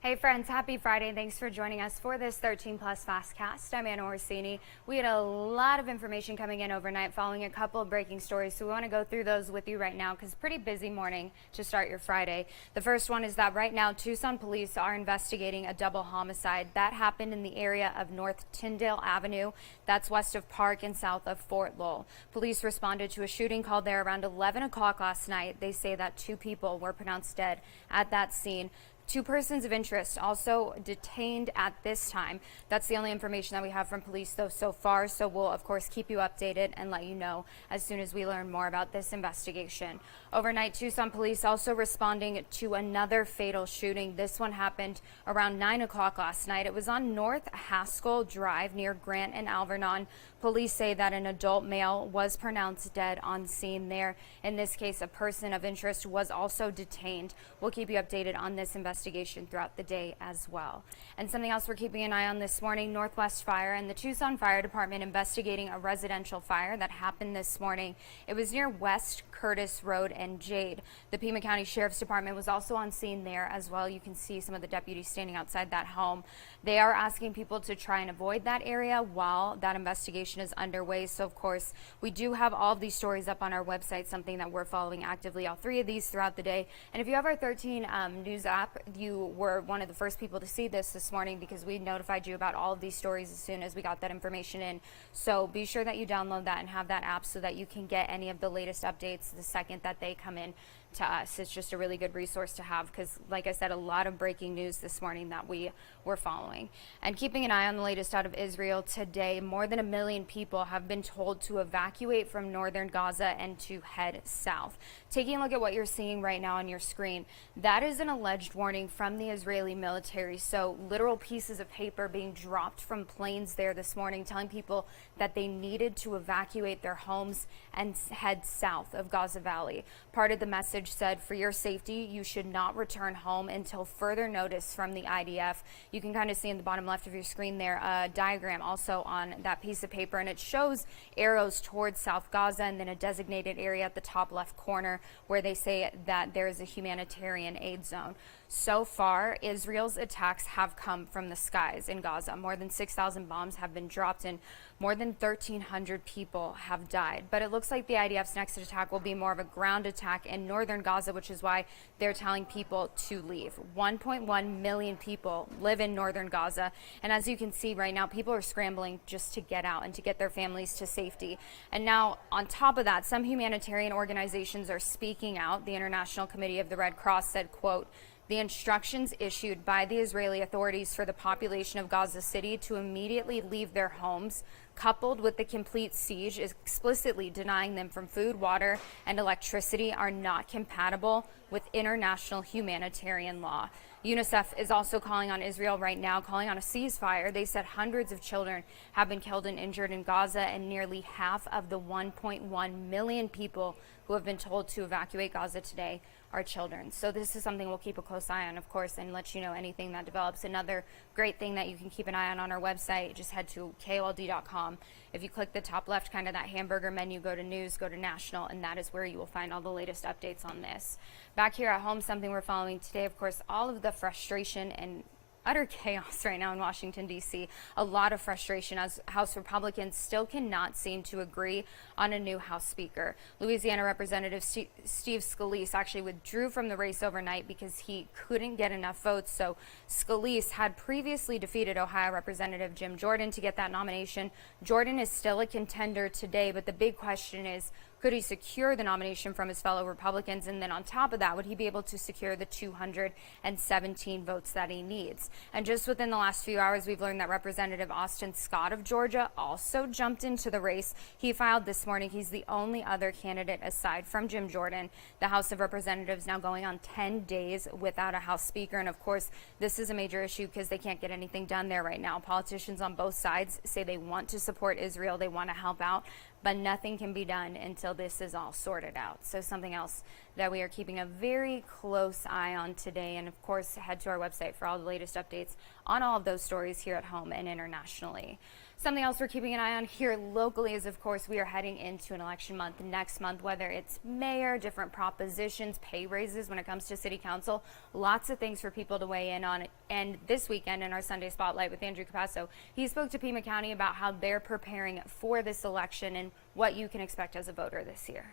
Hey friends, happy Friday. Thanks for joining us for this 13 Plus FastCast. I'm Anna Orsini. We had a lot of information coming in overnight following a couple of breaking stories, so we want to go through those with you right now because pretty busy morning to start your Friday. The first one is that right now Tucson police are investigating a double homicide that happened in the area of North Tyndale Avenue. That's west of Park and south of Fort Lowell. Police responded to a shooting call there around 11 o'clock last night. They say that 2 people were pronounced dead at that scene. 2 persons of interest also detained at this time. That's the only information that we have from police though so far, so we'll of course keep you updated and let you know as soon as we learn more about this investigation. Overnight, Tucson police also responding to another fatal shooting. This one happened around 9 o'clock last night. It was on North Haskell Drive near Grant and Alvernon. Police say that an adult male was pronounced dead on scene there. In this case, a person of interest was also detained. We'll keep you updated on this investigation throughout the day as well. And something else we're keeping an eye on this morning, Northwest Fire and the Tucson Fire Department investigating a residential fire that happened this morning. It was near West Curtis Road and Jade. The Pima County Sheriff's Department was also on scene there as well. You can see some of the deputies standing outside that home. They are asking people to try and avoid that area while that investigation is underway. So of course, we do have all of these stories up on our website, something that we're following actively, all 3 of these throughout the day. And if you have our 13 news app, you were one of the first people to see this morning because we notified you about all of these stories as soon as we got that information in. So be sure that you download that and have that app so that you can get any of the latest updates the second that they come in to us. It's just a really good resource to have because, like I said, a lot of breaking news this morning that we were following. And keeping an eye on the latest out of Israel today, more than 1 million people have been told to evacuate from northern Gaza and to head south. Taking a look at what you're seeing right now on your screen, that is an alleged warning from the Israeli military. So literal pieces of paper being dropped from planes there this morning telling people that they needed to evacuate their homes and head south of Gaza Valley. Part of the message said, for your safety, you should not return home until further notice from the IDF. You can kind of see in the bottom left of your screen there a diagram also on that piece of paper, and it shows arrows towards South Gaza and then a designated area at the top left corner where they say that there is a humanitarian aid zone. So far, Israel's attacks have come from the skies in Gaza. More than 6,000 bombs have been dropped and more than 1,300 people have died. But it looks like the IDF's next attack will be more of a ground attack in northern Gaza, which is why they're telling people to leave. 1.1 million people live in northern Gaza. And as you can see right now, people are scrambling just to get out and to get their families to safety. And now, on top of that, some humanitarian organizations are speaking out. The International Committee of the Red Cross said, quote, the instructions issued by the Israeli authorities for the population of Gaza City to immediately leave their homes, coupled with the complete siege explicitly denying them from food, water, and electricity, are not compatible with international humanitarian law. UNICEF is also calling on Israel right now, calling on a ceasefire. They said hundreds of children have been killed and injured in Gaza, and nearly half of the 1.1 million people who have been told to evacuate Gaza today are children. So this is something we'll keep a close eye on, of course, and let you know anything that develops. Another great thing that you can keep an eye on our website, just head to KOLD.com. If you click the top left, kind of that hamburger menu, go to news, go to national, and that is where you will find all the latest updates on this. Back here at home, something we're following today, of course, all of the frustration and utter chaos right now in Washington, D.C. A lot of frustration as House Republicans still cannot seem to agree on a new House Speaker. Louisiana Representative Steve Scalise actually withdrew from the race overnight because he couldn't get enough votes. So Scalise had previously defeated Ohio Representative Jim Jordan to get that nomination. Jordan is still a contender today, but the big question is, could he secure the nomination from his fellow Republicans? And then on top of that, would he be able to secure the 217 votes that he needs? And just within the last few hours, we've learned that Representative Austin Scott of Georgia also jumped into the race. He filed this morning. He's the only other candidate aside from Jim Jordan. The House of Representatives now going on 10 days without a House Speaker. And of course, this is a major issue because they can't get anything done there right now. Politicians on both sides say they want to support Israel. They want to help out, but nothing can be done until this is all sorted out. So something else that we are keeping a very close eye on today. And of course, head to our website for all the latest updates on all of those stories here at home and internationally. Something else we're keeping an eye on here locally is, of course, we are heading into an election month next month, whether it's mayor, different propositions, pay raises when it comes to city council, lots of things for people to weigh in on. And this weekend in our Sunday Spotlight with Andrew Capasso, he spoke to Pima County about how they're preparing for this election and what you can expect as a voter this year.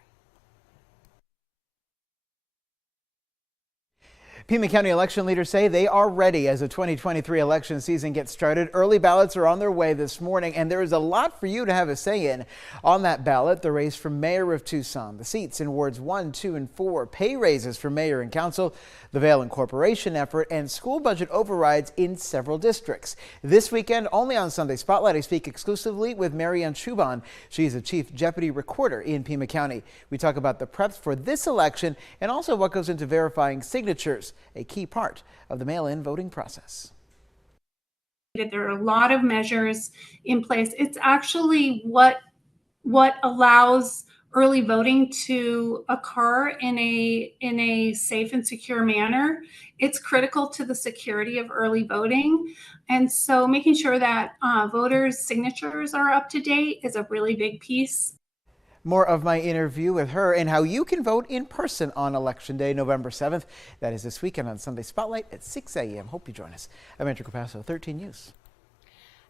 Pima County election leaders say they are ready as the 2023 election season gets started. Early ballots are on their way this morning, and there is a lot for you to have a say in. On that ballot, the race for mayor of Tucson, the seats in wards 1, 2, and 4, pay raises for mayor and council, the Vail incorporation effort, and school budget overrides in several districts. This weekend, only on Sunday Spotlight, I speak exclusively with Marianne Schuban. She's a chief deputy recorder in Pima County. We talk about the preps for this election and also what goes into verifying signatures, a key part of the mail-in voting process. There are a lot of measures in place. It's actually what allows early voting to occur in a safe and secure manner. It's critical to the security of early voting. And so making sure that voters' signatures are up to date is a really big piece. More of my interview with her and how you can vote in person on Election Day, November 7th. That is this weekend on Sunday Spotlight at 6 a.m. Hope you join us. I'm Andrew Capasso, 13 News.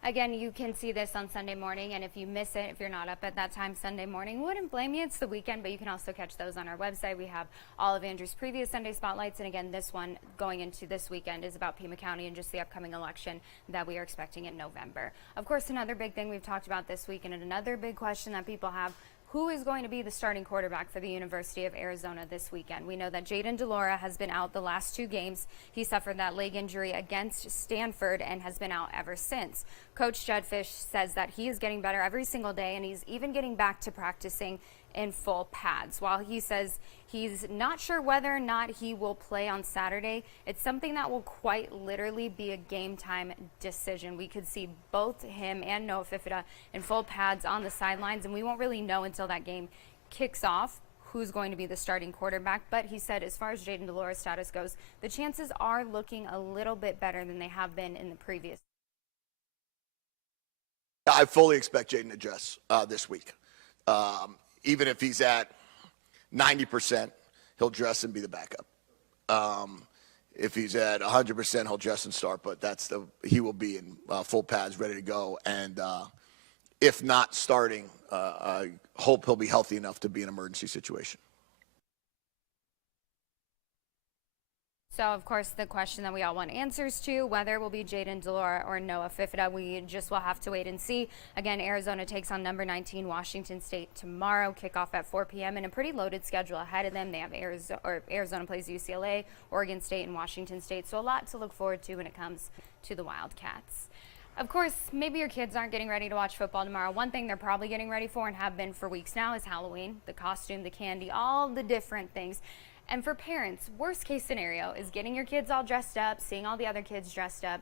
Again, you can see this on Sunday morning, and if you miss it, if you're not up at that time Sunday morning, wouldn't blame you. It's the weekend, but you can also catch those on our website. We have all of Andrew's previous Sunday Spotlights, and again, this one going into this weekend is about Pima County and just the upcoming election that we are expecting in November. Of course, another big thing we've talked about this week, and another big question that people have: who is going to be the starting quarterback for the University of Arizona this weekend? We know that Jayden de Laura has been out the last 2 games. He suffered that leg injury against Stanford and has been out ever since. Coach Judfish says that he is getting better every single day, and he's even getting back to practicing in full pads. While he says he's not sure whether or not he will play on Saturday, it's something that will quite literally be a game time decision. We could see both him and Noah Fifita in full pads on the sidelines, and we won't really know until that game kicks off who's going to be the starting quarterback. But he said as far as Jayden de Laura's status goes, the chances are looking a little bit better than they have been in the previous. I fully expect Jayden to dress this week. Even if he's at 90%, he'll dress and be the backup. If he's at 100%, he'll dress and start, but he will be in full pads, ready to go. And if not starting, I hope he'll be healthy enough to be an emergency situation. So, of course, the question that we all want answers to, whether it will be Jayden de Laura or Noah Fifita, we just will have to wait and see. Again, Arizona takes on number 19 Washington State tomorrow, kickoff at 4 p.m. and a pretty loaded schedule ahead of them. They have Arizona plays UCLA, Oregon State, and Washington State. So a lot to look forward to when it comes to the Wildcats. Of course, maybe your kids aren't getting ready to watch football tomorrow. One thing they're probably getting ready for and have been for weeks now is Halloween, the costume, the candy, all the different things. And for parents, worst case scenario is getting your kids all dressed up, seeing all the other kids dressed up,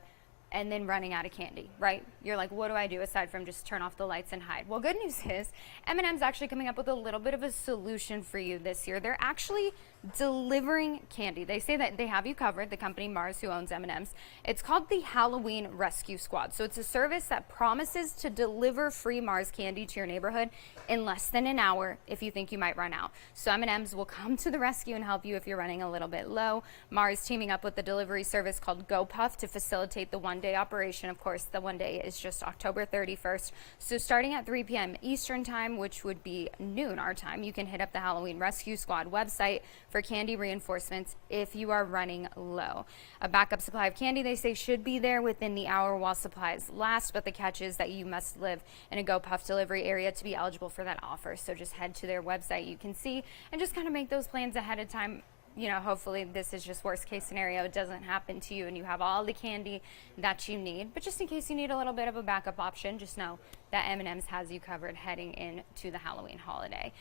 and then running out of candy, right? You're like, what do I do aside from just turn off the lights and hide? Well, good news is M&M's actually coming up with a little bit of a solution for you this year. They're actually delivering candy. They say that they have you covered, the company Mars, who owns M&M's. It's called the Halloween Rescue Squad. So it's a service that promises to deliver free Mars candy to your neighborhood in less than an hour if you think you might run out. So M&M's will come to the rescue and help you if you're running a little bit low. Mars teaming up with the delivery service called GoPuff to facilitate the one-day operation. Of course, the one day is just October 31st. So starting at 3 p.m. Eastern time, which would be noon our time, you can hit up the Halloween Rescue Squad website for candy reinforcements if you are running low. A backup supply of candy, they say, should be there within the hour while supplies last, but the catch is that you must live in a GoPuff delivery area to be eligible for that offer. So just head to their website, you can see, and just kind of make those plans ahead of time. You know, hopefully this is just worst case scenario. It doesn't happen to you and you have all the candy that you need. But just in case you need a little bit of a backup option, just know that M&M's has you covered heading into the Halloween holiday.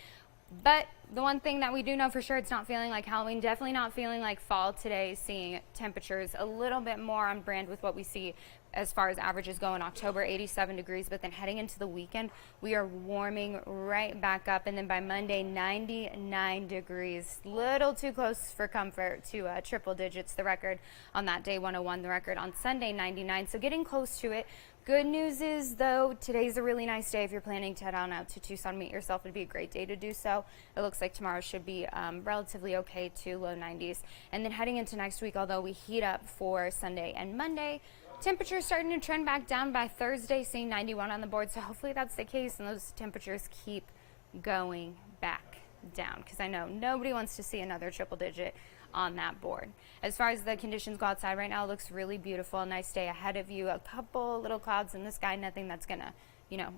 But the one thing that we do know for sure, it's not feeling like Halloween, definitely not feeling like fall today, seeing temperatures a little bit more on brand with what we see as far as averages go in October, 87 degrees, but then heading into the weekend, we are warming right back up, and then by Monday, 99 degrees. Little too close for comfort to triple digits, the record on that day, 101, the record on Sunday, 99, so getting close to it. Good news is, though, today's a really nice day if you're planning to head on out to Tucson, meet yourself. It'd be a great day to do so. It looks like tomorrow should be relatively okay too, low 90s. And then heading into next week, although we heat up for Sunday and Monday, temperatures starting to trend back down by Thursday, seeing 91 on the board. So hopefully that's the case and those temperatures keep going back down, because I know nobody wants to see another triple digit on that board. As far as the conditions go outside right now, it looks really beautiful. A nice day ahead of you. A couple little clouds in the sky, nothing that's gonna,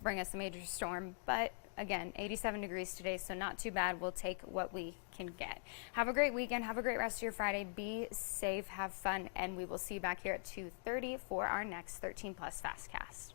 bring us a major storm. But again, 87 degrees today, so not too bad. We'll take what we can get. Have a great weekend. Have a great rest of your Friday. Be safe, have fun, and we will see you back here at 2:30 for our next 13 Plus FastCast.